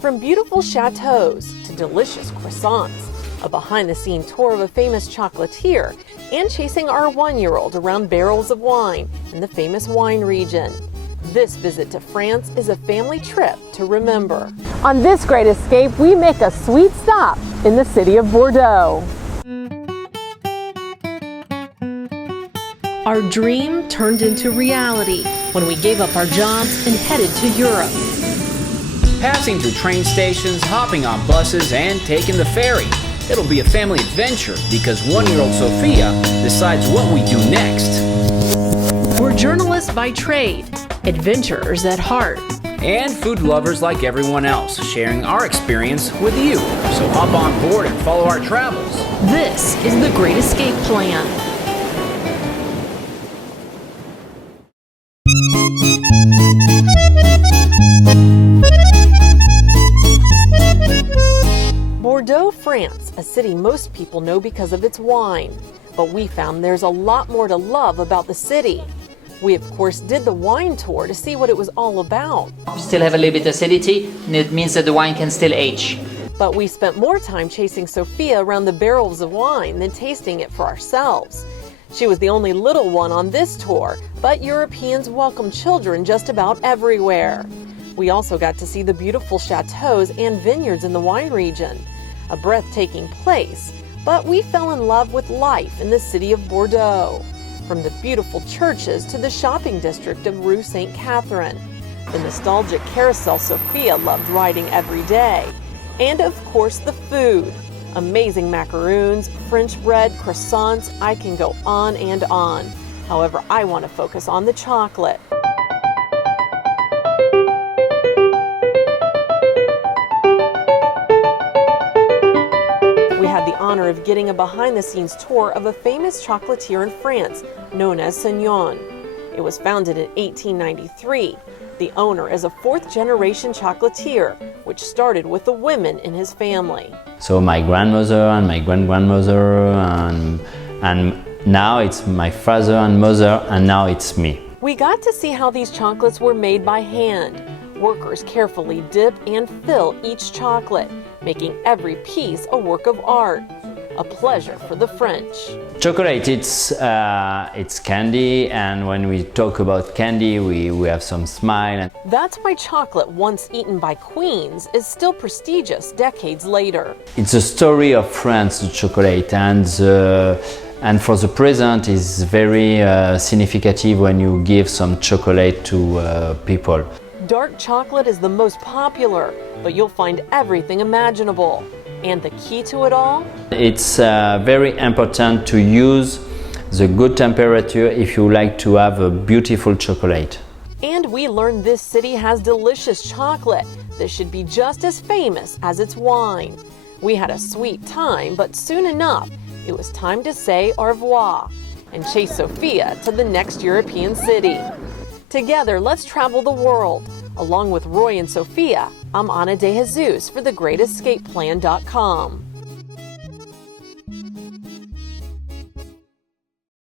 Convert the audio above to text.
From beautiful chateaus to delicious croissants, a behind-the-scenes tour of a famous chocolatier, and chasing our one-year-old around barrels of wine in the famous wine region. This visit to France is a family trip to remember. On this great escape, we make a sweet stop in the city of Bordeaux. Our dream turned into reality when we gave up our jobs and headed to Europe. Passing through train stations, hopping on buses, and taking the ferry. It'll be a family adventure because one-year-old Sophia decides what we do next. We're journalists by trade, adventurers at heart, and food lovers like everyone else, sharing our experience with you. So hop on board and follow our travels. This is the Great Escape Plan. Bordeaux, France, a city most people know because of its wine. But we found there's a lot more to love about the city. We, of course, did the wine tour to see what it was all about. Still have a little bit of acidity, and it means that the wine can still age. But we spent more time chasing Sophia around the barrels of wine than tasting it for ourselves. She was the only little one on this tour, but Europeans welcome children just about everywhere. We also got to see the beautiful chateaus and vineyards in the wine region. A breathtaking place, but we fell in love with life in the city of Bordeaux. From the beautiful churches to the shopping district of Rue St. Catherine, the nostalgic carousel Sophia loved riding every day, and of course the food. Amazing macaroons, French bread, croissants, I can go on and on. However, I want to focus on the chocolate. We had the honor of getting a behind-the-scenes tour of a famous chocolatier in France known as Saunion. It was founded in 1893. The owner is a fourth-generation chocolatier, which started with the women in his family. So my grandmother and my grand-grandmother and now it's my father and mother, and now it's me. We got to see how these chocolates were made by hand. Workers carefully dip and fill each chocolate, making every piece a work of art. A pleasure for the French. Chocolate, it's candy, and when we talk about candy, we have some smile. That's why chocolate once eaten by queens is still prestigious decades later. It's a story of France, the chocolate, and for the present is very significant when you give some chocolate to people. Dark chocolate is the most popular, but you'll find everything imaginable. And the key to it all? It's very important to use the good temperature if you like to have a beautiful chocolate. And we learned this city has delicious chocolate that should be just as famous as its wine. We had a sweet time, but soon enough, it was time to say au revoir and chase Sophia to the next European city. Together, let's travel the world. Along with Roy and Sophia, I'm Ana de Jesus for thegreatescapeplan.com.